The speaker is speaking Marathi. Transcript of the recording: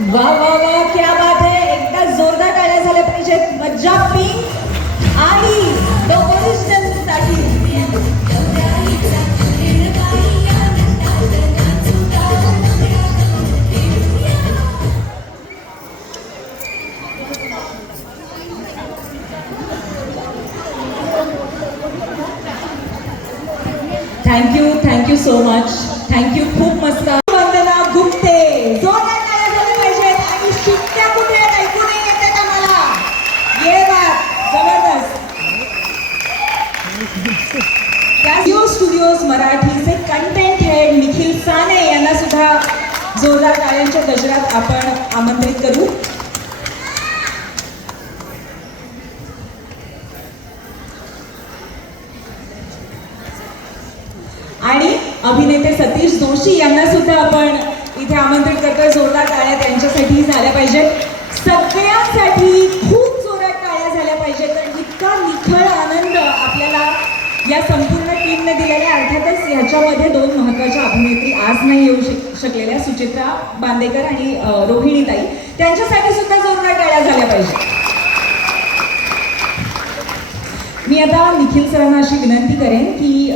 वा वा वा, क्या बात आहे एकदा जोरदार टाळ्या झाल्या पाहिजेत. मज्जा पिंक आणि द ओरिजिनल साठी. Thank you thank you so much thank you खूप मस्त. त्या मराठीचे कंटेंट हेड निखिल साने यांना सुद्धा जोरदार टाळ्यांच्या गजरात आपण आमंत्रित करू. आणि अभिनेते सतीश जोशी यांना सुद्धा आपण इथे आमंत्रित करतोय. जोरदार टाळ्या त्यांच्यासाठी झाल्या पाहिजेत. सगळ्यांसाठी खूप जोरात टाळ्या झाल्या पाहिजेत. कारण इतका निखळ आनंद आपल्याला या संपूर्ण टीमने दिलेल्या अर्थातच याच्यामध्ये दोन महत्त्वाच्या अभिनेत्री आज नाही येऊ शक शकलेल्या. सुचित्रा बांदेकर आणि रोहिणीताई. त्यांच्यासाठी सुद्धा जोरदार टाळ्या झाल्या पाहिजेत मी आता निखिल सरांना अशी विनंती करेन की